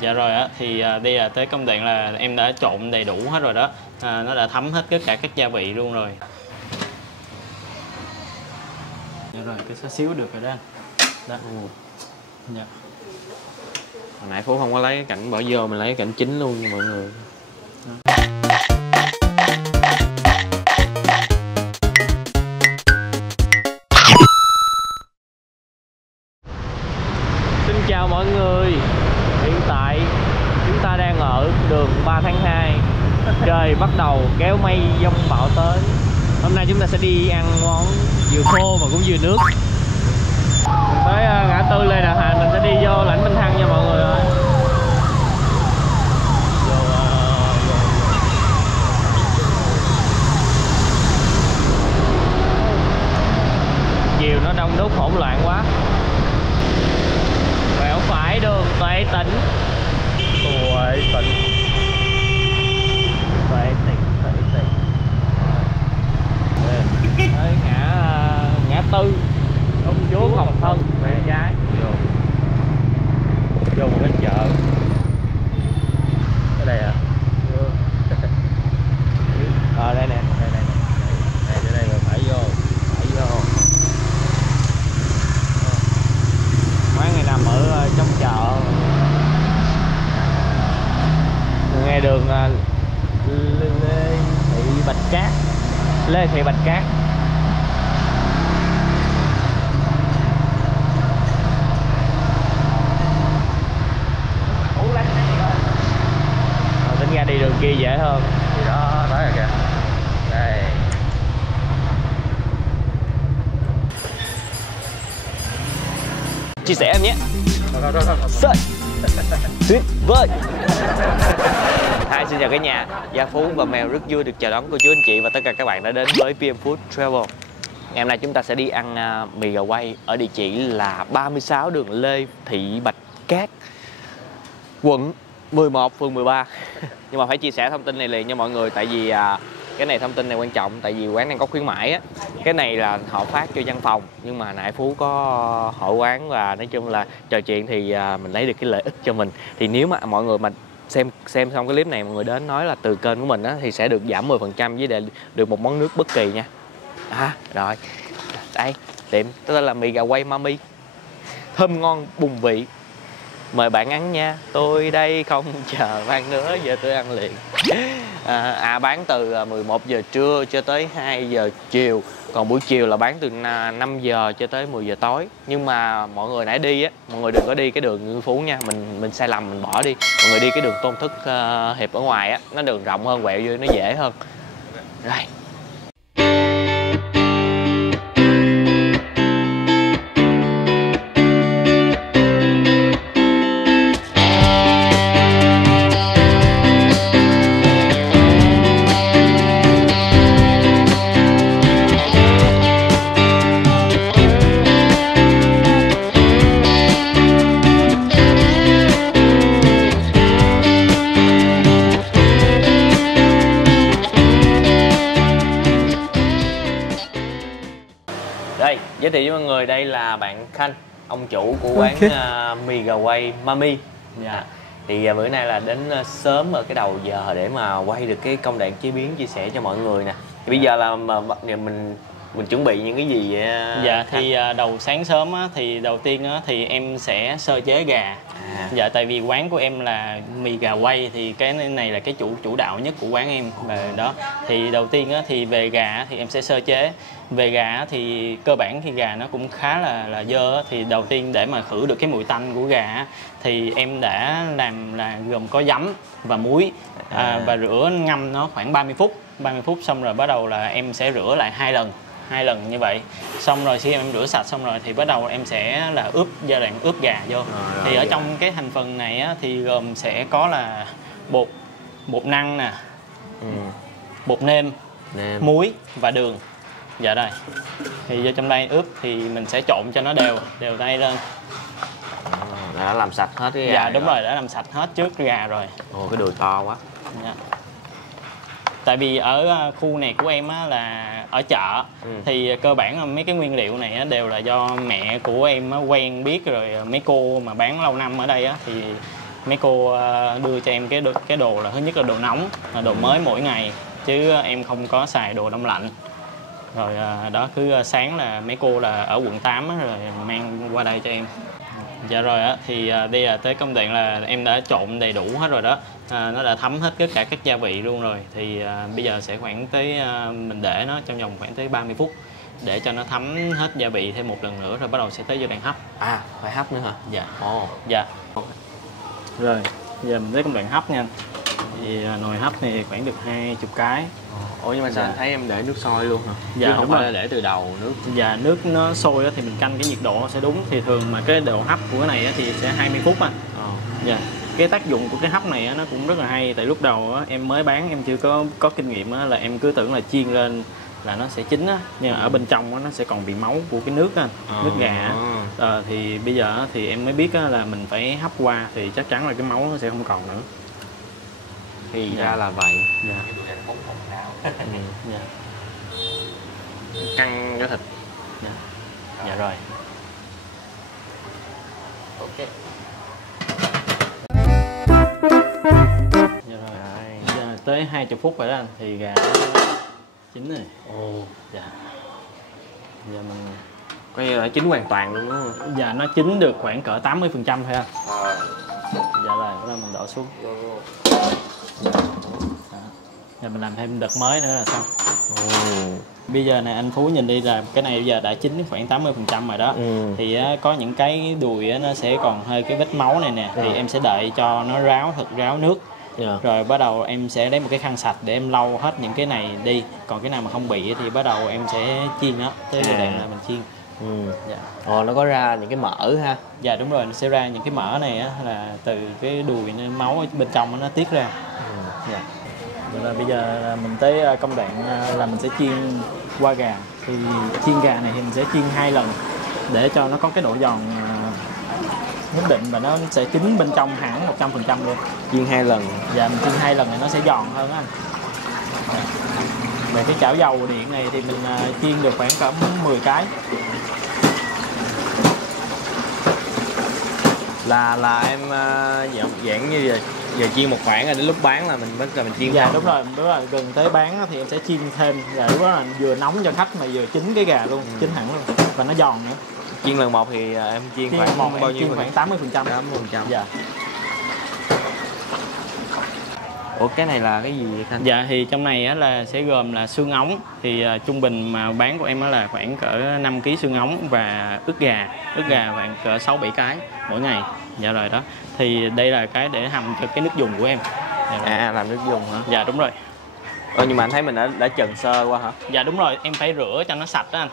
Dạ rồi á, thì đây là tới công đoạn là em đã trộn đầy đủ hết rồi đó. Nó đã thấm hết tất cả các gia vị luôn rồi. Dạ rồi, cái xá xíu được rồi đó anh. Đó. Dạ. Hồi nãy Phú không có lấy cái cảnh bỏ vô, mình lấy cái cảnh chính luôn nha mọi người. Xin chào mọi người. Hiện tại chúng ta đang ở đường 3 tháng 2. Trời bắt đầu kéo mây giông bão tới. Hôm nay chúng ta sẽ đi ăn món dừa khô và cũng dừa nước. Tới ngã tư Lê Đại Hành mình sẽ đi vô Lãnh Minh Thăng nha mọi người ơi. Chiều nó đông đúc hỗn loạn quá. Quẹo phải đường Tuệ Tĩnh. Tuệ Tĩnh. Tuệ Tĩnh, Tuệ Tĩnh. Tới ngã tư Công chúa Ngọc Thân bên trái. Vô một cái chợ. Ở đây à? Đây nè, đây rồi phải vô. Quán này nằm ở trong chợ, nghe đường Lê Thị Bạch Cát. Lê Thị Bạch Cát. Tính ra đi đường kia dễ hơn. Thì đó, nói rồi kìa. Đây. Chia sẻ em nhé. Thôi. Tuyệt vời. Hi, xin chào cả nhà. Gia Phú và Mèo rất vui được chào đón cô chú anh chị và tất cả các bạn đã đến với PM Food Travel. Ngày hôm nay chúng ta sẽ đi ăn mì gà quay ở địa chỉ là 36 đường Lê Thị Bạch Cát, quận 11, phường 13. Nhưng mà phải chia sẻ thông tin này liền nha mọi người, tại vì cái này thông tin này quan trọng, tại vì quán đang có khuyến mãi á. Cái này là họ phát cho văn phòng, nhưng mà nãy Phú có hội quán và nói chung là trò chuyện thì mình lấy được cái lợi ích cho mình. Thì nếu mà mọi người mà xem xong cái clip này, mọi người đến nói là từ kênh của mình á, thì sẽ được giảm 10% với được một món nước bất kỳ nha. Rồi đây, tiệm tên là mì gà quay Mami, thơm ngon bùng vị, mời bạn ăn nha. Tôi đây không chờ ăn nữa, giờ tôi ăn liền. Bán từ 11 giờ trưa cho tới 2 giờ chiều. Còn buổi chiều là bán từ 5 giờ cho tới 10 giờ tối. Nhưng mà mọi người nãy đi á, mọi người đừng có đi cái đường Ngư Phú nha. Mình sai lầm, mình bỏ đi. Mọi người đi cái đường Tôn Thức Hiệp ở ngoài á, nó đường rộng hơn, quẹo vô nó dễ hơn. Rồi. Giới thiệu với mọi người, đây là bạn Khanh, ông chủ của quán mì gà quay Mami. Dạ. Thì bữa nay là đến sớm ở cái đầu giờ để mà quay được cái công đoạn chế biến, chia sẻ cho mọi người nè. Thì bây giờ là mình chuẩn bị những cái gì vậy? Dạ thì đầu sáng sớm á, thì đầu tiên á, thì em sẽ sơ chế gà. Dạ, tại vì quán của em là mì gà quay thì cái này là cái chủ đạo nhất của quán em và đó. Thì đầu tiên á, thì về gà thì em sẽ sơ chế. Về gà thì cơ bản thì gà nó cũng khá là dơ, thì đầu tiên để mà khử được cái mùi tanh của gà thì em đã làm là gồm có giấm và muối và rửa ngâm nó khoảng 30 phút xong rồi bắt đầu là em sẽ rửa lại hai lần như vậy. Xong rồi khi em rửa sạch xong rồi thì bắt đầu em sẽ là giai đoạn ướp gà vô. Thì ở trong cái thành phần này á, thì gồm sẽ có là bột năng nè, bột nêm, muối và đường. Dạ đây. Thì vô trong đây ướp thì mình sẽ trộn cho nó đều tay lên. Đã làm sạch hết cái gà. Dạ đúng rồi, đã làm sạch hết trước gà rồi. Ồ, cái đùi to quá. Dạ. Tại vì ở khu này của em á, là ở chợ thì cơ bản mấy cái nguyên liệu này á, đều là do mẹ của em á, quen biết rồi, mấy cô mà bán lâu năm ở đây á, thì mấy cô đưa cho em cái đồ là thứ nhất là đồ nóng, là đồ mới mỗi ngày, chứ em không có xài đồ đông lạnh. Rồi đó, cứ sáng là mấy cô là ở quận 8 á, rồi mang qua đây cho em. Dạ rồi á, thì bây giờ tới công đoạn là em đã trộn đầy đủ hết rồi đó, nó đã thấm hết tất cả các gia vị luôn rồi. Thì bây giờ sẽ khoảng tới mình để nó trong vòng khoảng tới 30 phút để cho nó thấm hết gia vị thêm một lần nữa, rồi bắt đầu sẽ tới giai đoạn hấp. À, phải hấp nữa hả? Dạ. Ồ. Dạ. Rồi, giờ mình tới công đoạn hấp nha. Thì nồi hấp này khoảng được 20 cái. Ủa nhưng mà sao anh thấy em để nước sôi luôn hả? Dạ, chứ không đúng phải rồi. là để từ đầu nước. Dạ, nước nó sôi đó, thì mình canh cái nhiệt độ sẽ đúng. Thì thường mà cái độ hấp của cái này thì sẽ 20 phút anh. Dạ. Cái tác dụng của cái hấp này nó cũng rất là hay. Tại lúc đầu em mới bán, em chưa có kinh nghiệm là em cứ tưởng là chiên lên là nó sẽ chín á, nhưng mà ở bên trong nó sẽ còn bị máu của cái nước á, nước gà. Thì bây giờ thì em mới biết là mình phải hấp qua thì chắc chắn là cái máu nó sẽ không còn nữa. Thì ra là vậy. Dạ. Dạ. Căng cái thịt. Dạ. Dạ rồi. Ok. Dạ rồi. Giờ tới 20 phút rồi đó anh, thì gà chín rồi. Ồ. Dạ. Giờ mình Coi như là chín hoàn toàn luôn đúng không? dạ, nó chín được khoảng cỡ 80% thôi anh. Dạ rồi, bắt đầu mình đổ xuống. Dạ. Giờ mình làm thêm đợt mới nữa là xong. Bây giờ này anh Phú nhìn đi, là cái này bây giờ đã chín khoảng 80% rồi đó. Thì có những cái đùi nó sẽ còn hơi cái vết máu này nè, thì em sẽ đợi cho nó ráo ráo nước. Rồi bắt đầu em sẽ lấy một cái khăn sạch để em lau hết những cái này đi. Còn cái nào mà không bị thì bắt đầu em sẽ chiên nó, tới giai đoạn là mình chiên. Dạ. Nó có ra những cái mỡ ha. Dạ đúng rồi, nó sẽ ra những cái mỡ này á, là từ cái đùi nên máu ở bên trong nó tiết ra. Dạ. Vậy là bây giờ mình tới công đoạn là mình sẽ chiên qua gà. Thì chiên gà này thì mình sẽ chiên 2 lần để cho nó có cái độ giòn nhất định, và nó sẽ chín bên trong hẳn 100% luôn. Chiên 2 lần. Dạ, mình chiên 2 lần thì nó sẽ giòn hơn á. Dạ. Về cái chảo dầu điện này thì mình chiên được khoảng cỡ 10 cái. Là em dạng như giờ chiên một khoảng rồi đến lúc bán là mình bắt đầu mình chiên. Dạ đúng rồi, gần tới bán thì em sẽ chiên thêm. Dạ lúc đó là vừa nóng cho khách mà vừa chín cái gà luôn, chín hẳn luôn và nó giòn nữa. Chiên lần 1 thì em chiên khoảng bao nhiêu? Chiên khoảng 80%. 80%. Dạ. Ủa cái này là cái gì vậy Thanh? Dạ thì trong này là sẽ gồm là xương ống. Thì trung bình mà bán của em là khoảng cỡ 5 kg xương ống và ức gà khoảng cỡ 6-7 cái mỗi ngày. Dạ rồi đó. Thì đây là cái để hầm cho cái nước dùng của em. Dạ làm nước dùng hả? Dạ đúng rồi. Nhưng mà anh thấy mình đã trần sơ qua hả? Dạ đúng rồi, em phải rửa cho nó sạch đó anh.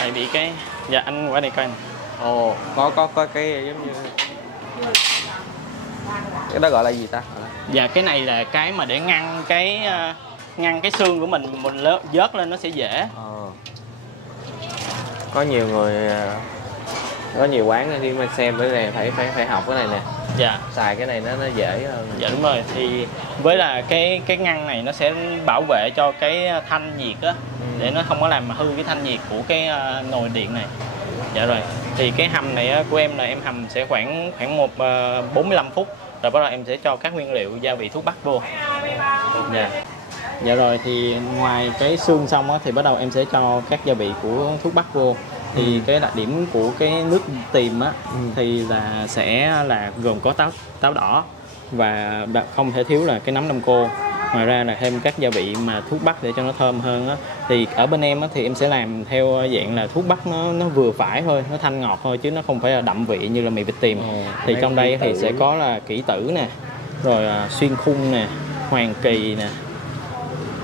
Tại vì cái... Dạ anh qua đây coi anh. Ồ, có cái giống như... Cái đó gọi là gì ta? Dạ cái này là cái mà để ngăn cái xương của mình vớt lên nó sẽ dễ. Có nhiều quán khi mà xem cái này phải học cái này nè. Dạ. Xài cái này nó dễ hơn. Dạ đúng rồi. Thì với là cái ngăn này nó sẽ bảo vệ cho cái thanh nhiệt á, để nó không có làm hư cái thanh nhiệt của cái nồi điện này. Dạ rồi. Thì cái hầm này của em là em hầm sẽ khoảng 45 phút. Rồi bắt đầu em sẽ cho các nguyên liệu gia vị thuốc bắc vô. Dạ. Dạ rồi, thì ngoài cái xương xong á, thì bắt đầu em sẽ cho các gia vị của thuốc bắc vô. Thì cái đặc điểm của cái nước tìm á thì là sẽ là gồm có táo đỏ và không thể thiếu là cái nấm đông cô. Ngoài ra là thêm các gia vị mà thuốc bắc để cho nó thơm hơn á. Thì ở bên em á, thì em sẽ làm theo dạng là thuốc bắc nó vừa phải thôi, nó thanh ngọt thôi chứ nó không phải là đậm vị như là mì vịt tìm. Thì trong đây thì sẽ có là kỷ tử nè, rồi xuyên khung nè, hoàng kỳ nè.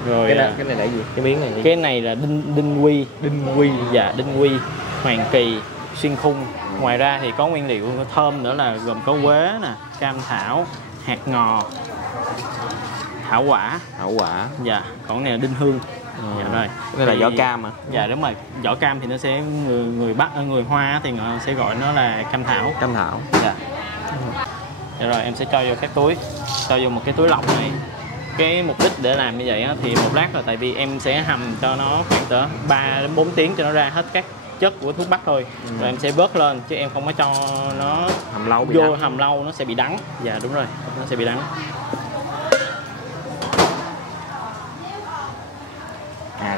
Rồi cái này là gì? Cái miếng này gì? Cái này là đinh quy. Dạ, đinh quy, hoàng kỳ, xuyên khung. Ngoài ra thì có nguyên liệu thơm nữa là gồm có quế nè, cam thảo, hạt ngò, thảo quả. Dạ, còn cái này là đinh hương. Dạ rồi. Đây là vỏ cam hả? Dạ đúng rồi. Vỏ cam thì nó sẽ người Hoa thì họ sẽ gọi nó là cam thảo. Dạ. Dạ rồi, em sẽ cho vô các túi. Cho vô một cái túi lọc này. Cái mục đích để làm như vậy á, thì một lát là tại vì em sẽ hầm cho nó khoảng cỡ 3 đến 4 tiếng cho nó ra hết các chất của thuốc bắc thôi. Rồi em sẽ vớt lên chứ em không có cho nó hầm lâu vô hầm lâu, nó sẽ bị đắng. Dạ đúng rồi, nó sẽ bị đắng.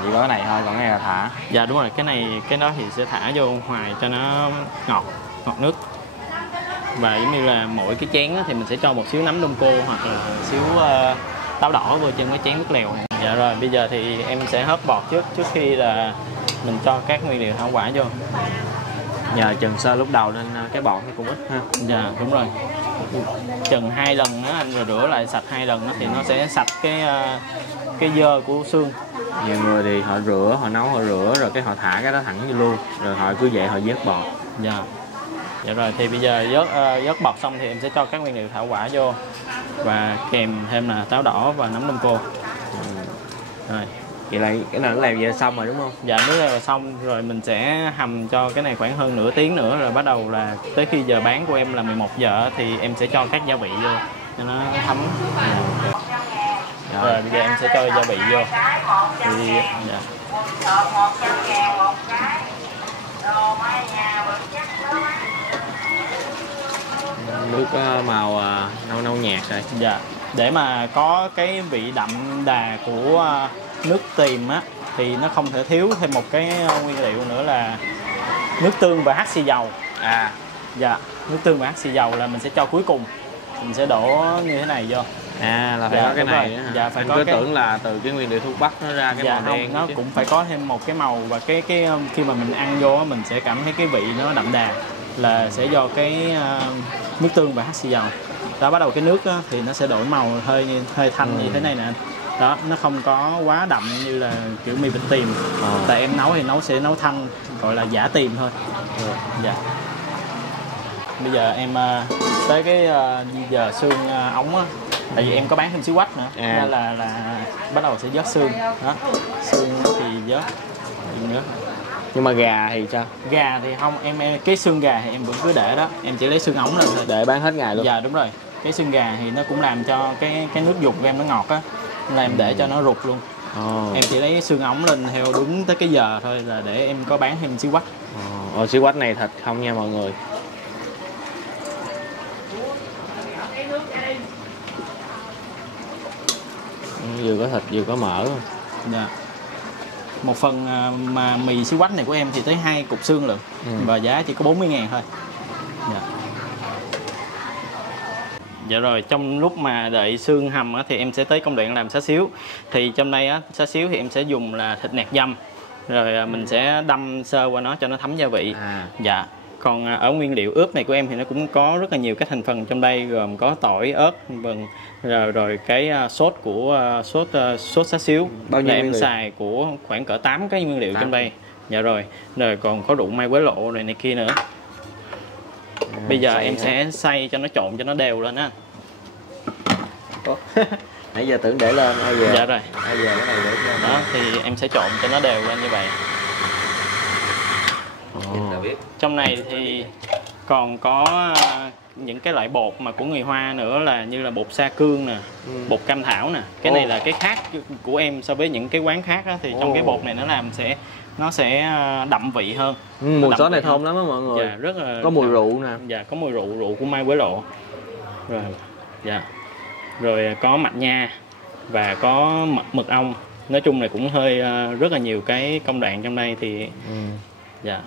Chỉ có cái này thôi, còn cái này là thả. Dạ đúng rồi, cái đó thì sẽ thả vô ngoài cho nó ngọt nước. Và giống như là mỗi cái chén thì mình sẽ cho một xíu nấm đông cô hoặc là xíu táo đỏ vô trên cái chén nước lèo này. Dạ rồi, bây giờ thì em sẽ hớt bọt trước khi là mình cho các nguyên liệu thảo quả vô. Nhờ chừng sơ lúc đầu nên cái bọt nó cũng ít ha. Dạ đúng rồi, chừng 2 lần nữa anh, rồi rửa lại sạch 2 lần đó, thì nó sẽ sạch cái dơ của xương. Nhiều người thì họ rửa, họ nấu, họ rửa rồi cái họ thả cái đó thẳng vô luôn, rồi họ cứ vậy họ vớt bọt. Dạ rồi, thì bây giờ vớt bọt xong thì em sẽ cho các nguyên liệu thảo quả vô và kèm thêm là táo đỏ và nấm đông cô. Rồi vậy là cái này nó làm vậy là xong rồi đúng không? Dạ, nước là xong rồi, mình sẽ hầm cho cái này khoảng hơn nửa tiếng nữa, rồi bắt đầu là tới khi giờ bán của em là 11 giờ thì em sẽ cho các gia vị vô cho nó thấm. Rồi bây giờ em sẽ cho gia vị vô thì dạ. Nước màu nâu nhạt rồi. Dạ, để mà có cái vị đậm đà của nước tìm á thì nó không thể thiếu thêm một cái nguyên liệu nữa là nước tương và hắc xì dầu. Dạ, nước tương và hắc xì dầu là mình sẽ cho cuối cùng, mình sẽ đổ như thế này vô. Là phải có cái này nữa hả? Dạ, phải có cứ tưởng là từ cái nguyên liệu thuốc bắc nó ra cái màu đen. Nó cũng phải có thêm một cái màu, và cái khi mà mình ăn vô mình sẽ cảm thấy cái vị nó đậm đà là sẽ do cái nước tương và hắc xì dầu. Đó, bắt đầu cái nước đó, thì nó sẽ đổi màu hơi thanh như thế này nè. Đó, nó không có quá đậm như là kiểu mì vịt tiềm. Tại em nấu thì sẽ nấu thanh, gọi là giả tiềm thôi. Dạ. Bây giờ em tới cái giờ xương ống á, tại vì em có bán thêm xíu quách nữa, nên là bắt đầu sẽ vớt xương. Đó, xương thì vớt nữa. Nhưng mà gà thì sao? Gà thì không, em cái xương gà thì em vẫn cứ để đó, em chỉ lấy xương ống lên thôi. Để bán hết ngày luôn. Dạ đúng rồi, cái xương gà thì nó cũng làm cho cái nước dùng của em nó ngọt á, là em để cho nó rụt luôn. Em chỉ lấy xương ống lên theo đúng tới cái giờ thôi, là để em có bán thêm xíu quách. Xíu quách này thịt không nha mọi người. Vừa có thịt vừa có mỡ. Dạ. Một phần mà mì xíu quách này của em thì tới 2 cục xương lận. Và giá chỉ có 40.000 thôi. Dạ. Dạ rồi, trong lúc mà đợi xương hầm á, thì em sẽ tới công đoạn làm xá xíu. Thì trong đây á, xá xíu thì em sẽ dùng là thịt nạc dăm, rồi mình sẽ đâm sơ qua nó cho nó thấm gia vị. Dạ. Còn ở nguyên liệu ướp này của em thì nó cũng có rất là nhiều các thành phần trong đây, gồm có tỏi, ớt, vừng, rồi cái sốt của sốt xá xíu. Bao nhiêu em xài của khoảng cỡ 8 cái nguyên liệu trong đây. Dạ rồi còn có rượu mai quế lộ rồi này kia nữa. Bây giờ em sẽ xay cho nó trộn cho nó đều lên á. Nãy giờ tưởng để lên hay giờ? Dạ rồi. Hay giờ cái này để lên. Đó thì em sẽ trộn cho nó đều lên như vậy. Trong này thì còn có những cái loại bột mà của người Hoa nữa, là như là bột sa cương nè, bột cam thảo nè. Cái này là cái khác của em so với những cái quán khác á, thì trong cái bột này nó sẽ đậm vị hơn. Mùi sốt này thơm lắm á mọi người. Dạ, rất là có mùi rượu nè. Dạ, có mùi rượu của mai quế lộ. Rồi dạ. Rồi có mạch nha và có mật ong. Nói chung là cũng hơi rất là nhiều cái công đoạn trong đây thì dạ.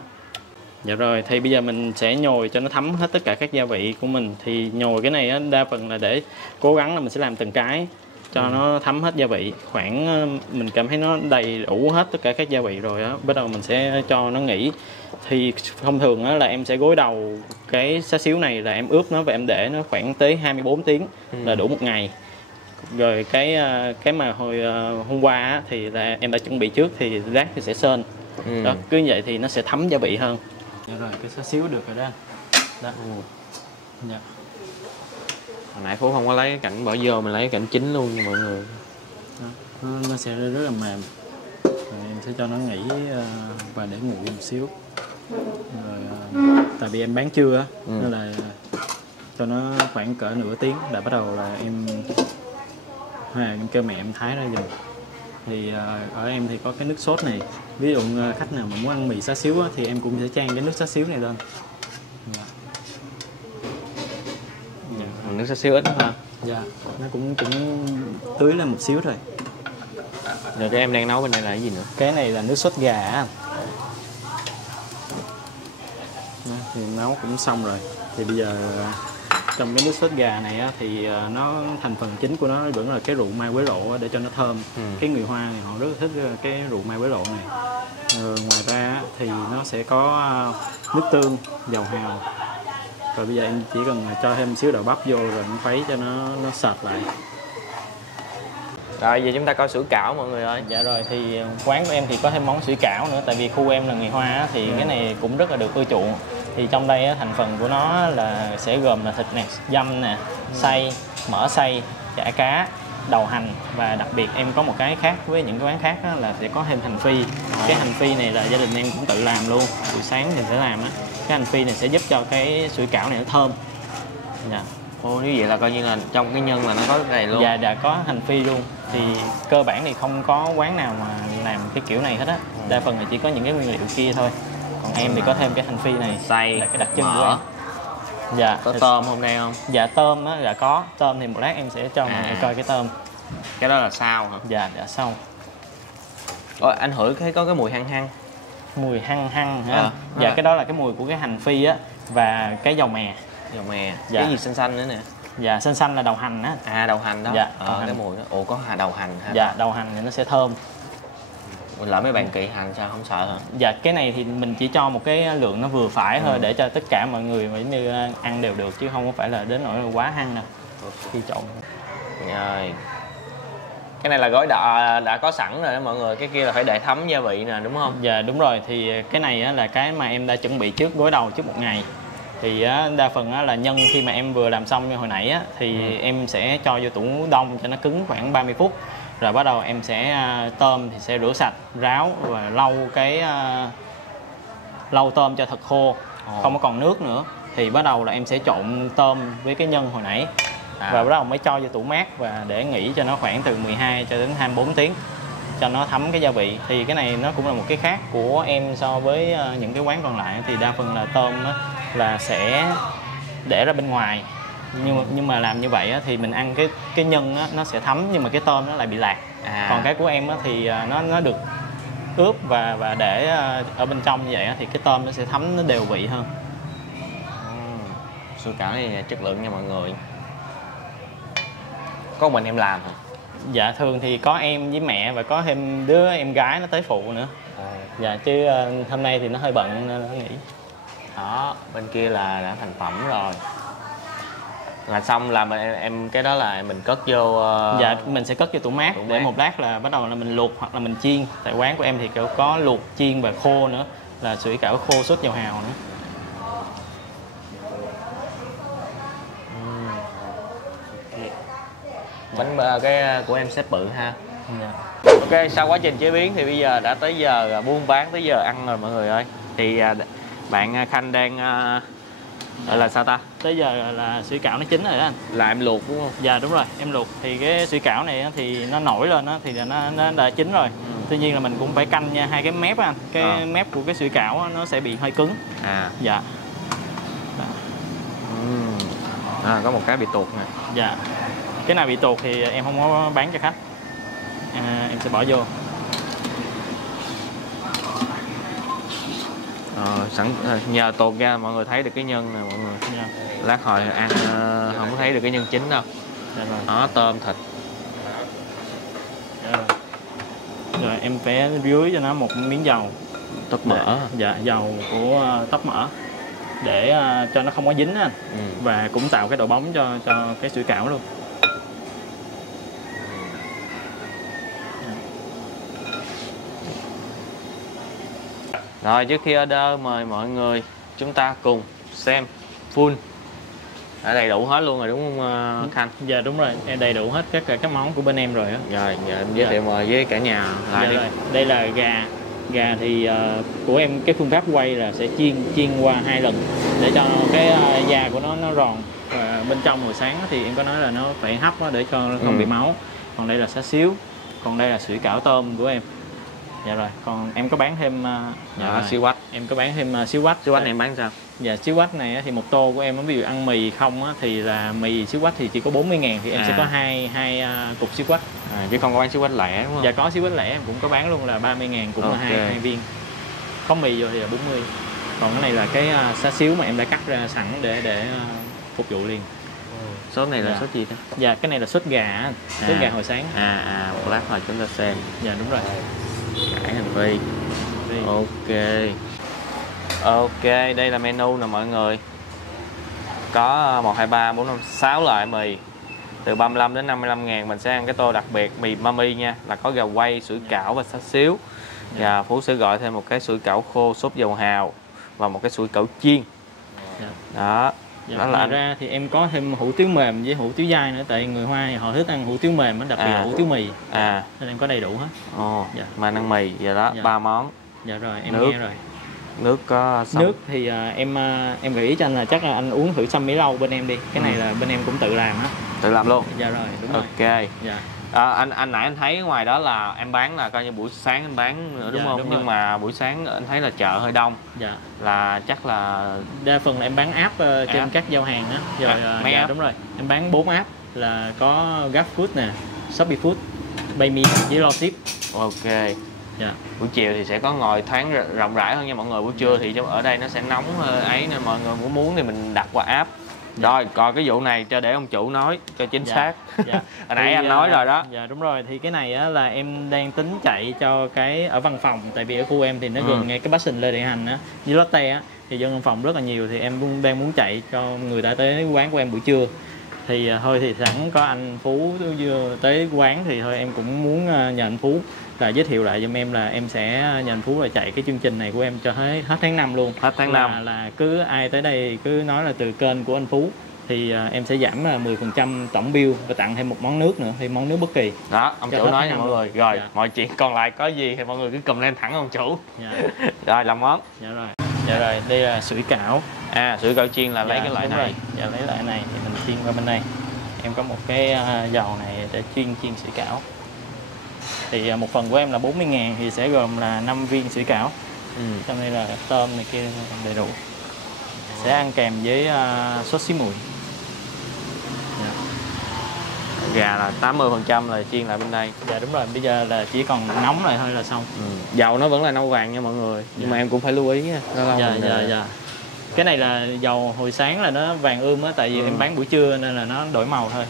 Dạ rồi, thì bây giờ mình sẽ nhồi cho nó thấm hết tất cả các gia vị của mình. Thì nhồi cái này á, đa phần là để cố gắng là mình sẽ làm từng cái cho nó thấm hết gia vị. Khoảng mình cảm thấy nó đầy đủ hết tất cả các gia vị rồi á, bắt đầu mình sẽ cho nó nghỉ. Thì thông thường á, là em sẽ gối đầu cái xá xíu này là em ướp nó và em để nó khoảng tới 24 tiếng là đủ một ngày. Rồi cái mà hôm qua á, thì là em đã chuẩn bị trước, thì lát thì sẽ sên. Đó, cứ như vậy thì nó sẽ thấm gia vị hơn. Dạ rồi, cái xá xíu được rồi đó. Đó. Dạ. Hồi nãy Phú không có lấy cái cạnh bỏ vô, mình lấy cái cạnh chính luôn nha mọi người. Đó. Nó sẽ rất là mềm. Rồi em sẽ cho nó nghỉ và để nguội một xíu. Rồi tại vì em bán trưa á, nên là cho nó khoảng cỡ nửa tiếng là bắt đầu là em kêu mẹ em thái ra giùm. Thì ở em thì có cái nước sốt này Ví dụ khách nào mà muốn ăn mì xá xíu á, thì em cũng sẽ chan cái nước xá xíu này lên. Nước xá xíu ít ha. Dạ, nó cũng tưới lên một xíu thôi. Rồi cái em đang nấu bên đây là cái gì nữa? Cái này là nước sốt gà á. Thì nấu cũng xong rồi. Thì bây giờ trong cái nước sốt gà này á, thì nó thành phần chính của nó vẫn là cái rượu mai quế lộ để cho nó thơm. Cái người Hoa thì họ rất thích cái rượu mai quế lộ này. Ngoài ra thì nó sẽ có nước tương, dầu hào. Rồi bây giờ em chỉ cần cho thêm một xíu đậu bắp vô rồi em khuấy cho nó sệt lại. Rồi giờ chúng ta coi sủi cảo mọi người ơi. Dạ rồi, thì quán của em thì có thêm món sủi cảo nữa. Tại vì khu em là người Hoa á, thì cái này cũng rất là được ưa chuộng. Thì trong đây á, thành phần của nó là sẽ gồm là thịt nè, dăm nè, xay, mỡ xay, chả cá, đầu hành. Và đặc biệt em có một cái khác với những cái quán khác á, là sẽ có thêm hành phi. Cái hành phi này là gia đình em cũng tự làm luôn. Buổi sáng thì sẽ làm á. Cái hành phi này sẽ giúp cho cái sủi cảo này nó thơm. Dạ. Ồ, như vậy là coi như là trong cái nhân là nó có cái này luôn. Dạ, có hành phi luôn. Thì cơ bản thì không có quán nào mà làm cái kiểu này hết á. Đa phần là chỉ có những cái nguyên liệu kia thôi. Còn em thì có thêm cái hành phi này, xay là cái đặc trưng của em. Dạ. Có tôm hôm nay không? Dạ tôm á, dạ có. Tôm thì một lát em sẽ cho mọi người coi cái tôm. Cái đó là sao hả? Dạ, xong. Ôi, anh hửi có cái mùi hăng hăng. Mùi hăng hăng ha. Dạ, cái đó là cái mùi của cái hành phi á và cái dầu mè. Dầu mè. Dạ. Cái gì xanh xanh nữa nè. Dạ, xanh xanh là đầu hành á. À, đầu hành đó. Dạ, cái mùi đó. Ồ, có đầu hành hả? Dạ, đầu hành thì nó sẽ thơm. Mình lỡ mấy bạn kỵ hành sao không sợ hả? Dạ, cái này thì mình chỉ cho một cái lượng nó vừa phải thôi để cho tất cả mọi người mà như ăn đều được, chứ không có phải là đến nỗi là quá hăng đâu khi trộn. Rồi. Cái này là gói đã có sẵn rồi đó mọi người, cái kia là phải để thấm gia vị nè, đúng không? Dạ đúng rồi, thì cái này á, là cái mà em đã chuẩn bị trước gối đầu trước một ngày. Thì á, đa phần á, là nhân khi mà em vừa làm xong như hồi nãy á, thì em sẽ cho vô tủ đông cho nó cứng khoảng 30 phút. Rồi bắt đầu em sẽ tôm thì sẽ rửa sạch, ráo và lau tôm cho thật khô, không có còn nước nữa. Thì bắt đầu là em sẽ trộn tôm với cái nhân hồi nãy. Và bắt đầu mới cho vô tủ mát và để nghỉ cho nó khoảng từ 12 cho đến 24 tiếng cho nó thấm cái gia vị. Thì cái này nó cũng là một cái khác của em so với những cái quán còn lại. Thì đa phần là tôm á, là sẽ để ra bên ngoài, nhưng mà làm như vậy á, thì mình ăn cái nhân á, nó sẽ thấm nhưng mà cái tôm nó lại bị lạc. Còn cái của em á, thì nó được ướp và để ở bên trong như vậy á, thì cái tôm nó sẽ thấm, nó đều vị hơn. Sủi cảo này chất lượng nha mọi người. Có mình em làm hả? Dạ, thường thì có em với mẹ và có thêm đứa em gái nó tới phụ nữa. Dạ, chứ hôm nay thì nó hơi bận nên nó nghỉ. Đó, bên kia là đã thành phẩm rồi. Là xong là em cái đó là mình cất vô... Dạ, mình sẽ cất vô tủ mát để một lát là bắt đầu là mình luộc hoặc là mình chiên. Tại quán của em thì kiểu có luộc, chiên và khô nữa, là sủi cảo khô sốt dầu hào nữa. Bánh cái của em xếp bự ha. Dạ. Ok, sau quá trình chế biến thì bây giờ đã tới giờ buôn bán, tới giờ ăn rồi mọi người ơi. Thì bạn Khanh đang gọi là sao ta? Tới giờ là sủi cảo nó chín rồi đó anh. Là em luộc đúng không? Dạ đúng rồi, em luộc. Thì cái sủi cảo này thì nó nổi lên đó, thì nó đã chín rồi. Tuy nhiên là mình cũng phải canh nha, hai cái mép anh. Cái mép của cái sủi cảo nó sẽ bị hơi cứng. Dạ. Có một cái bị tuột nè. Dạ. Cái nào bị tuột thì em không có bán cho khách. Em sẽ bỏ vô. Nhờ tuột ra mọi người thấy được cái nhân nè mọi người. Dạ. Lát hồi ăn không có thấy được cái nhân chín đâu. Dạ rồi. Đó, tôm thịt. Dạ rồi. Rồi em phải rưới cho nó một miếng dầu. Tóc mỡ. Dạ, dầu của tóc mỡ để cho nó không có dính anh. Và cũng tạo cái độ bóng cho cái sủi cảo luôn. Rồi trước khi order mời mọi người chúng ta cùng xem full. Đã đầy đủ hết luôn rồi đúng không Khanh? Dạ đúng rồi, em đầy đủ hết các món của bên em rồi á. Rồi giờ em giới thiệu mời với cả nhà lại đi. Rồi. Đây là gà thì của em cái phương pháp quay là sẽ chiên qua 2 lần để cho cái da của nó giòn. Và bên trong hồi sáng thì em có nói là nó phải hấp để cho nó không bị máu. Còn đây là xá xíu, còn đây là sủi cảo tôm của em. Dạ rồi, còn em có bán thêm siêu quách. em có bán thêm xíu quách. Siêu quách này em bán sao? Dạ, xíu quách này thì một tô của em ví dụ ăn mì không á, thì là mì xíu quách thì chỉ có 40.000 thì em sẽ có hai cục xíu quách. Chứ không có bán xíu quách lẻ đúng không? Dạ có xíu quách lẻ em cũng có bán luôn là 30.000 cũng là hai viên. Có mì vô thì là 40. Còn cái này là cái xá xíu mà em đã cắt ra sẵn để phục vụ liền. Sốt này là sốt gì thế? Dạ cái này là sốt gà, sốt gà hồi sáng. Một lát hồi chúng ta xem. Dạ đúng rồi. Cải hành vi. Ok, đây là menu nè mọi người. Có 1, 2, 3, 4, 5, 6 loại mì. Từ 35 đến 55.000 mình sẽ ăn cái tô đặc biệt mì mami nha, là có gà quay, sủi cảo và xá xíu. Và Phú sẽ gọi thêm một cái sủi cảo khô sốt dầu hào và một cái sủi cảo chiên. Đó. Dạ, đó là ra thì em có thêm hủ tiếu mềm với hủ tiếu dai nữa, tại người Hoa thì họ thích ăn hủ tiếu mềm, đặc biệt là hủ tiếu mì. Nên em có đầy đủ hết. Mà ăn mì vậy đó, 3 món. Dạ rồi, em nước. nghe rồi. Nước có xong. Nước thì em gợi ý cho anh là chắc là anh uống thử sâm mỹ lâu bên em đi. Cái này là bên em cũng tự làm á. Tự làm luôn? Dạ rồi, đúng rồi. Ok. Dạ. Anh nãy anh thấy ngoài đó là em bán là coi như buổi sáng anh bán nữa đúng không? Đúng. Nhưng mà buổi sáng anh thấy là chợ hơi đông. Dạ. Là chắc là đa phần là em bán app trên các giao hàng á. Rồi app. Đúng rồi. Em bán 4 app là có GrabFood nè, Shopee Food, PayMe với Lo Ship. Ok. Dạ. Buổi chiều thì sẽ có ngồi thoáng rộng rãi hơn nha mọi người. Buổi trưa thì ở đây nó sẽ nóng ấy, nên mọi người muốn thì mình đặt qua app. Rồi, còn cái vụ này cho để ông chủ nói cho chính xác. Hồi nãy anh nói rồi đó. Dạ đúng rồi, thì cái này á, là em đang tính chạy cho cái ở văn phòng, tại vì ở khu em thì nó gần ngay cái Passion Lê Đại Hành á, với Lotte á, thì dân văn phòng rất là nhiều, thì em đang muốn chạy cho người ta tới quán của em buổi trưa. Thì thôi thì sẵn có anh Phú tới quán thì thôi em cũng muốn nhờ anh Phú là giới thiệu lại giùm em, là em sẽ nhờ anh Phú là chạy cái chương trình này của em cho hết tháng 5 luôn. Hết tháng 5 là cứ ai tới đây cứ nói là từ kênh của anh Phú thì em sẽ giảm 10% tổng bill và tặng thêm một món nước nữa, thì món nước bất kỳ. Đó, ông chủ nói nha mọi người. Rồi, mọi chuyện còn lại có gì thì mọi người cứ comment thẳng ông chủ. Rồi, làm món. Dạ rồi, đây là sủi cảo. Sủi cảo chiên là lấy cái loại này. Rồi. Dạ lấy loại này thì mình chiên qua bên đây. Em có một cái dầu này để chiên sủi cảo. Thì một phần của em là 40.000 thì sẽ gồm là 5 viên sủi cảo. Trong đây là tôm này kia đầy đủ. Sẽ ăn kèm với sốt xí mùi. Gà là 80% là chiên lại bên đây. Dạ đúng rồi, bây giờ là chỉ còn nóng lại thôi là xong. Dầu nó vẫn là nâu vàng nha mọi người. Nhưng mà em cũng phải lưu ý nha. Dạ. Cái này là dầu hồi sáng là nó vàng ươm á, tại vì em bán buổi trưa nên là nó đổi màu thôi.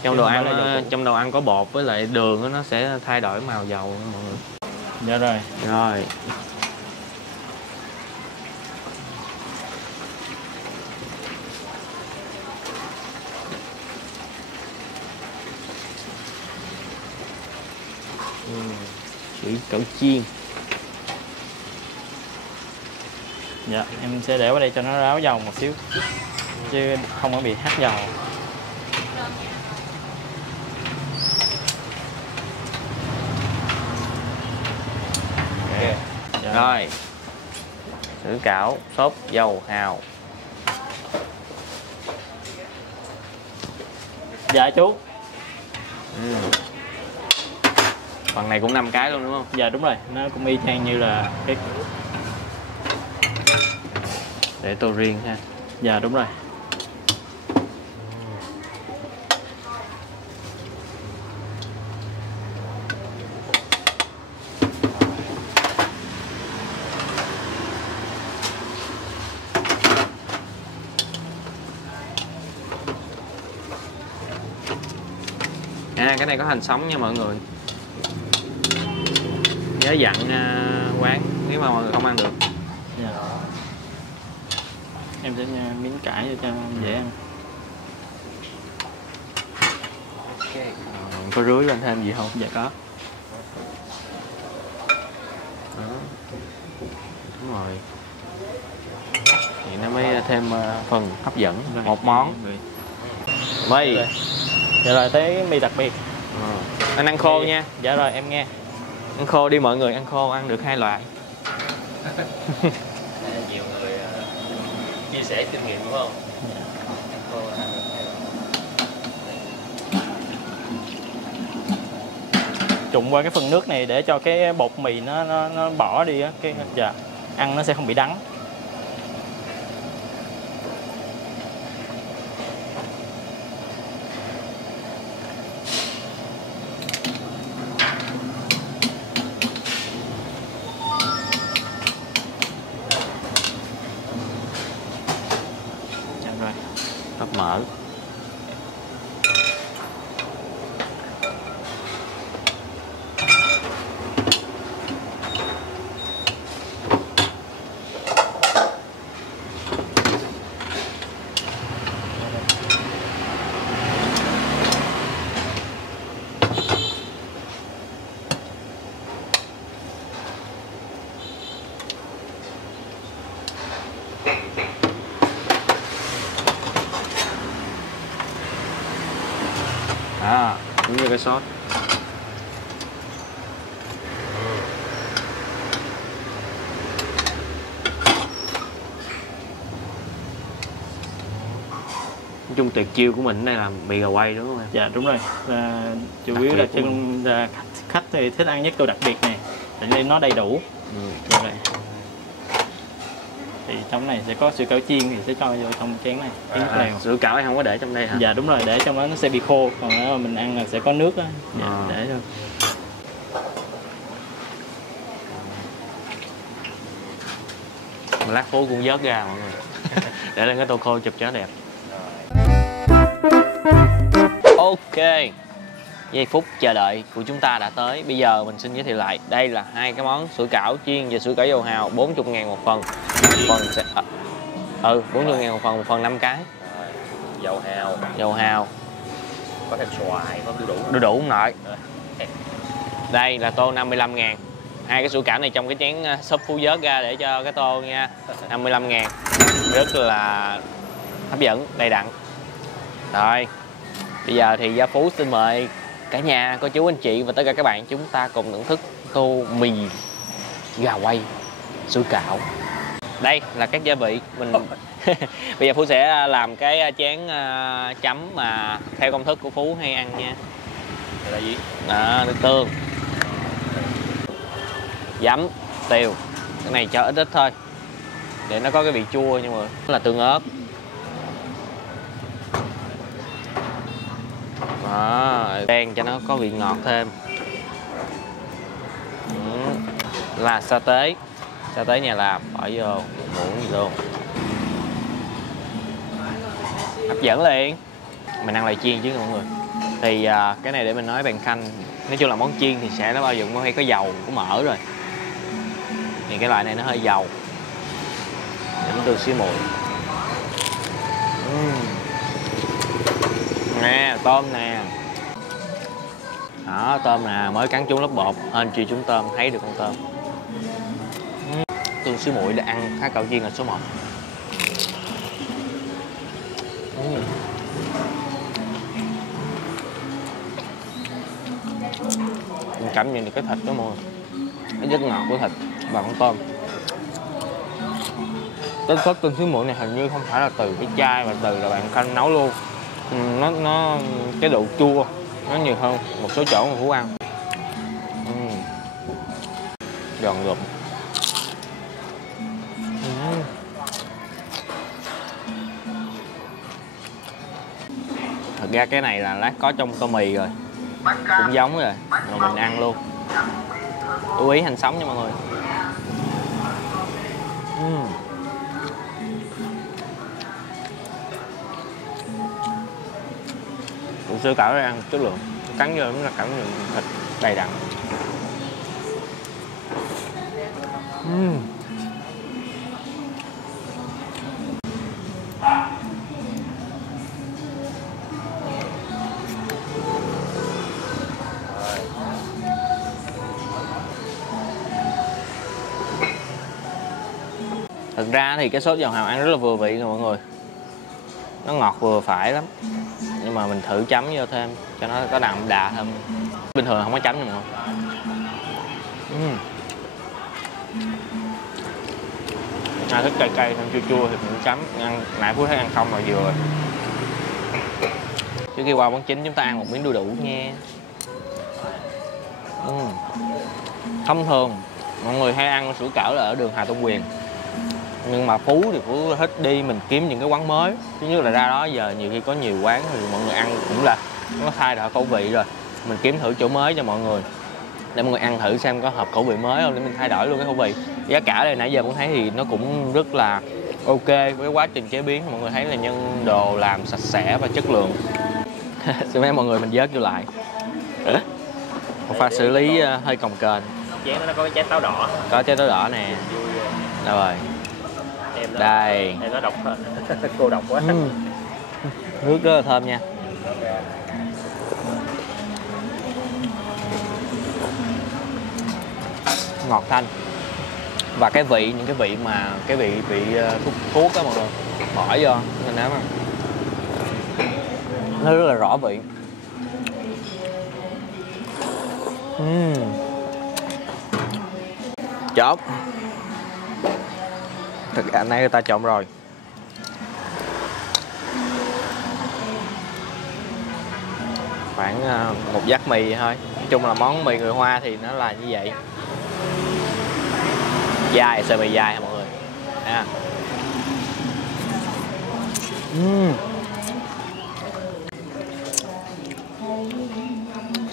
Trong đồ ăn có bột với lại đường nó sẽ thay đổi màu dầu nha mọi người. Dạ rồi. Sủi cảo chiên. Dạ, em sẽ để vào đây cho nó ráo dầu một xíu, chứ không có bị hắt dầu. Rồi, sủi cảo sốt dầu hào. Dạ chú. Phần này cũng 5 cái luôn đúng không? Dạ đúng rồi, nó cũng y chang như là cái. Để tô riêng ha. Dạ đúng rồi. Cái này có hành sống nha mọi người. Nhớ dặn quán nếu mà mọi người không ăn được. Em sẽ miếng cải cho dễ ăn. Có rưới lên thêm gì không? Dạ có. Đúng rồi. Thì nó mới thêm phần hấp dẫn. Một món mì. Dạ rồi, tới mì đặc biệt. Anh ăn khô nha. Dạ rồi, em nghe. Ăn khô đi mọi người, ăn khô ăn được 2 loại. Nhiều người chia sẻ kinh nghiệm đúng không? trụng qua cái phần nước này để cho cái bột mì nó bỏ đi á, cái dạ, ăn nó sẽ không bị đắng. Rồi, Tóp mỡ. Giống như cái sốt. Nói chung tuyệt chiêu của mình đây là mì gà quay đúng không em? Dạ đúng rồi. Chủ yếu là khách thì thích ăn nhất tô đặc biệt này, tại nên nó đầy đủ. Dạ vậy. Thì trong này sẽ có sủi cảo chiên thì sẽ cho vô trong chén này, chén nước lèo. Sủi cảo em không có để trong đây hả? Dạ đúng rồi, để trong đó nó sẽ bị khô, còn nếu mà mình ăn là sẽ có nước á. Dạ, để thôi. Lát Phú cũng vớt ra mọi người. Để lên cái tô khô chụp cho nó đẹp. Ok, giây phút chờ đợi của chúng ta đã tới. Bây giờ mình xin giới thiệu lại. Đây là hai cái món sủi cảo chiên và sủi cảo dầu hào, 40.000 một phần. Phần sẽ 40.000 một phần 5 cái. Dầu hào. Có thêm xoài, có đu đủ. Đu đủ không nội. Đây là tô 55.000. Hai cái sủi cảo này trong cái chén súp Phú vớt ra để cho cái tô nha. 55.000. Rất là hấp dẫn, đầy đặn. Rồi. Bây giờ thì Gia Phú xin mời cả nhà, cô chú, anh chị và tất cả các bạn chúng ta cùng thưởng thức tô mì gà quay sủi cảo. Đây là các gia vị mình. Bây giờ Phú sẽ làm cái chén chấm mà theo công thức của Phú hay ăn nha. Đây là gì? Nước tương, giấm, tiêu. Cái này cho ít ít thôi để nó có cái vị chua, nhưng mà đó là tương ớt. Đen cho nó có vị ngọt thêm. Là sa tế nhà làm, bỏ vô muỗng gì luôn, hấp dẫn liền. Mình ăn loại chiên chứ mọi người. Thì cái này để mình nói bàn canh. Nói chung là món chiên thì sẽ nó bao dụng hay có dầu, có mỡ rồi. Thì cái loại này nó hơi dầu. Chấm tương xí muội. Nè, tôm nè. Đó, tôm nè, mới cắn trúng lớp bột. Hên chi trúng tôm, thấy được con tôm. Tương xí muội để ăn há cảo chiên là số 1. Mình cảm nhận được cái thịt đó mọi người. Cái chất ngọt của thịt và con tôm. Cái sốt tương xí muội này hình như không phải là từ cái chai mà từ là bạn canh nấu luôn. Nó cái độ chua nó nhiều hơn một số chỗ mà Phú ăn. Giòn gụm. Thật ra cái này là lát có trong tô mì rồi, cũng giống rồi mình ăn luôn. Chú ý hành sống nha mọi người. Sủi cảo đây ăn chất lượng, cắn vô nó là cảm nhận thịt đầy đặn. Thực ra thì cái sốt dầu hào ăn rất là vừa vị nè mọi người. Nó ngọt vừa phải lắm. Nhưng mà mình thử chấm vô thêm cho nó có đậm đà hơn. Bình thường không có chấm nha mọi người. Ai thích cay cay thêm chua chua thì mình chấm. Ăn nãy Phú thấy ăn không là vừa rồi. Trước khi qua món chính chúng ta ăn một miếng đu đủ nha. Thông thường mọi người hay ăn sủi cảo là ở đường Hà Tôn Quyền, nhưng mà Phú thì Phú thích đi mình kiếm những cái quán mới. Thứ nhất là ra đó giờ nhiều khi có nhiều quán thì mọi người ăn cũng là nó thay đổi khẩu vị rồi, mình kiếm thử chỗ mới cho mọi người để mọi người ăn thử xem có hợp khẩu vị mới không, để mình thay đổi luôn cái khẩu vị. Giá cả đây nãy giờ cũng thấy thì nó cũng rất là ok, với quá trình chế biến mọi người thấy là nhân đồ làm sạch sẽ và chất lượng. Xin phép mọi người mình vớt vô lại. Một pha xử lý hơi cồng kềnh. Chén nó có cái trái táo đỏ. Có trái táo đỏ nè. Đâu rồi? Đây. Em nó độc cô độc quá. Nước rất là thơm nha. Ngọt thanh. Và cái vị, những cái vị mà cái vị thuốc á mọi người bỏ vô nên nếm nó rất là rõ vị. Chốt. Thực ra nay người ta trộn rồi. Khoảng một dắt mì thôi. Nói chung là món mì người Hoa thì nó là như vậy. Dai, sợi mì dai hả mọi người? À.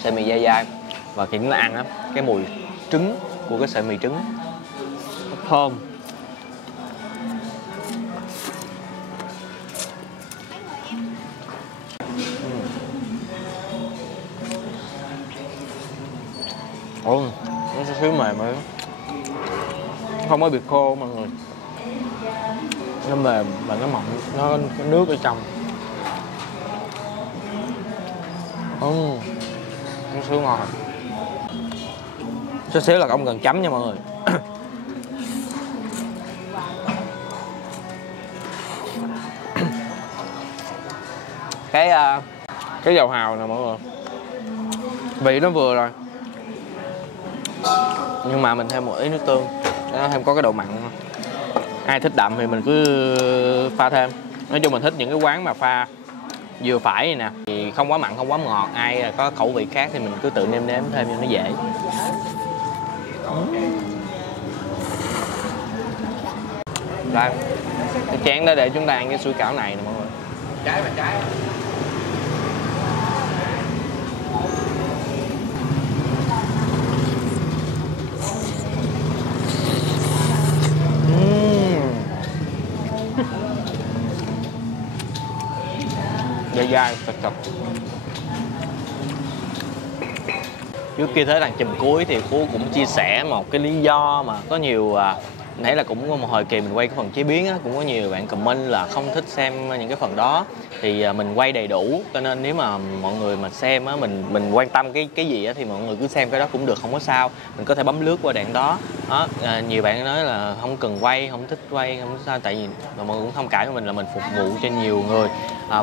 Sợi mì dai dai. Và khi chúng ta ăn á, cái mùi trứng của cái sợi mì trứng nó thơm. Ồ, nó xíu mềm rồi, không có bị khô mọi người, nó mềm và nó mọng, nó có nước ở trong. Nó xíu ngon. Chút xíu là không cần chấm nha mọi người. Cái dầu hào nè mọi người, vị nó vừa rồi, nhưng mà mình thêm một ít nước tương nó thêm có cái độ mặn. Ai thích đậm thì mình cứ pha thêm. Nói chung mình thích những cái quán mà pha vừa phải này nè, thì không quá mặn không quá ngọt. Ai có khẩu vị khác thì mình cứ tự nêm nếm thêm cho nó dễ. Đây, cái chén đó để chúng ta ăn cái sủi cảo này nè mọi người. Trái và trái. Dai dai, sật sật. Trước kia tới đằng chùm cuối thì Phú cũng chia sẻ một cái lý do mà có nhiều nãy là cũng có một hồi kỳ mình quay cái phần chế biến á, cũng có nhiều bạn comment là không thích xem những cái phần đó. Thì mình quay đầy đủ, cho nên nếu mà mọi người mà xem á, mình quan tâm cái gì á thì mọi người cứ xem cái đó cũng được, không có sao. Mình có thể bấm lướt qua đoạn đó. Nhiều bạn nói là không cần quay, không thích quay, không sao, tại vì mọi người cũng thông cảm với mình là mình phục vụ cho nhiều người.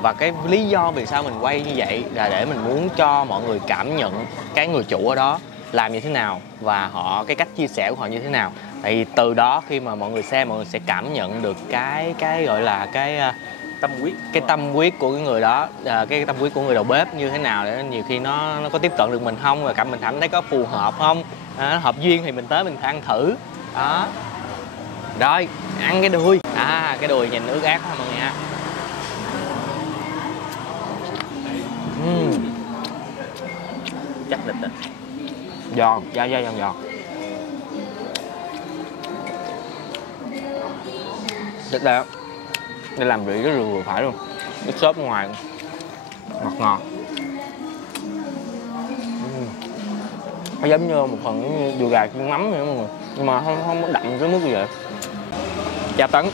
Và cái lý do vì sao mình quay như vậy là để mình muốn cho mọi người cảm nhận cái người chủ ở đó làm như thế nào và họ cái cách chia sẻ của họ như thế nào. Tại vì từ đó khi mà mọi người xem, mọi người sẽ cảm nhận được cái gọi là cái tâm huyết của cái người đó, cái tâm huyết của người đầu bếp như thế nào, để nhiều khi nó có tiếp cận được mình không, và mình cảm thấy có phù hợp không, hợp duyên thì mình tới mình ăn thử đó. Rồi ăn cái đùi, cái đùi nhìn ướt át ha mọi người ha. Chắc thịt á, giòn, da giòn giòn. Thích đây, để làm vị rất vừa phải luôn, cái xốp ngoài ngọt ngọt. Nó giống như một phần như đùi gà chiên mắm vậy mọi người, nhưng mà không có đậm tới mức như vậy. Tra tấn.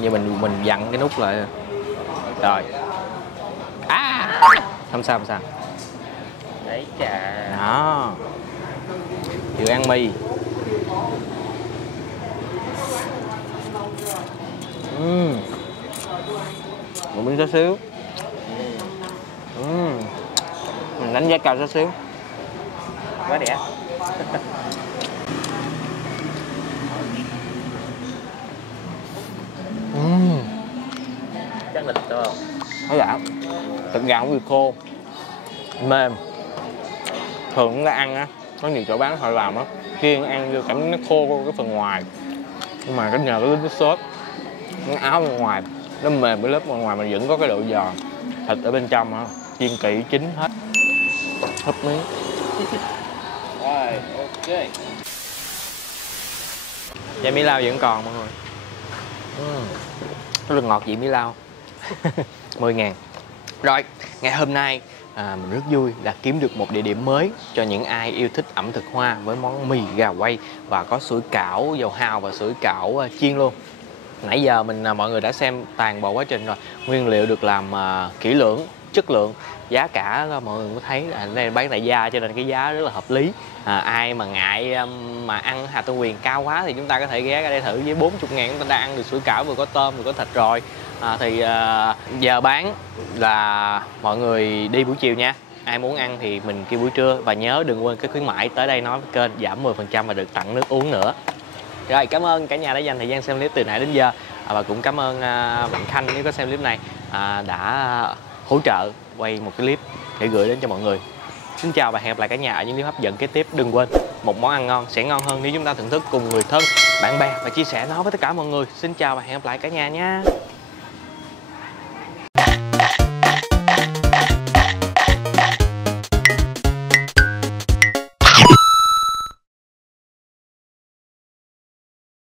Như mình vặn cái nút lại rồi. Không sao. Đấy chà. Đó. Vừa ăn mì. Một miếng xá xíu. Mình đánh giá cao xá xíu. Quá đẹp. Chắc bán thịt đúng không? Nó đã. Thịt gà cũng bị khô, mềm. Thường chúng ta ăn á, có nhiều chỗ bán họ làm á, kiêng ăn vô cảm giác nó khô cái phần ngoài, nhưng mà cái nhờ cái nước sốt, nó áo bên ngoài nó mềm, cái lớp bên ngoài mà vẫn có cái độ giòn. Thịt ở bên trong á chiên kỹ chín hết, hấp miếng. Rồi, ok. Dạ Mỹ Lao vẫn còn mọi người. Rất là ngọt vị Mỹ Lao. 10.000. Rồi, ngày hôm nay mình rất vui là kiếm được một địa điểm mới cho những ai yêu thích ẩm thực Hoa với món mì gà quay và có sủi cảo dầu hào và sủi cảo chiên luôn. Nãy giờ mọi người đã xem toàn bộ quá trình rồi. Nguyên liệu được làm kỹ lưỡng, chất lượng, giá cả mọi người cũng thấy đây bán tại gia cho nên cái giá rất là hợp lý. Ai mà ngại mà ăn Hà Tôn Quyền cao quá thì chúng ta có thể ghé ra đây thử. Với 40.000 chúng ta đã ăn được sủi cảo, vừa có tôm vừa có thịt rồi. Giờ bán là mọi người đi buổi chiều nha. Ai muốn ăn thì mình kêu buổi trưa. Và nhớ đừng quên cái khuyến mãi tới đây nói với kênh giảm 10% và được tặng nước uống nữa. Rồi, cảm ơn cả nhà đã dành thời gian xem clip từ nãy đến giờ. Và cũng cảm ơn bạn Khanh nếu có xem clip này đã hỗ trợ quay một cái clip để gửi đến cho mọi người. Xin chào và hẹn gặp lại cả nhà ở những clip hấp dẫn kế tiếp. Đừng quên, một món ăn ngon sẽ ngon hơn nếu chúng ta thưởng thức cùng người thân, bạn bè và chia sẻ nó với tất cả mọi người. Xin chào và hẹn gặp lại cả nhà nha.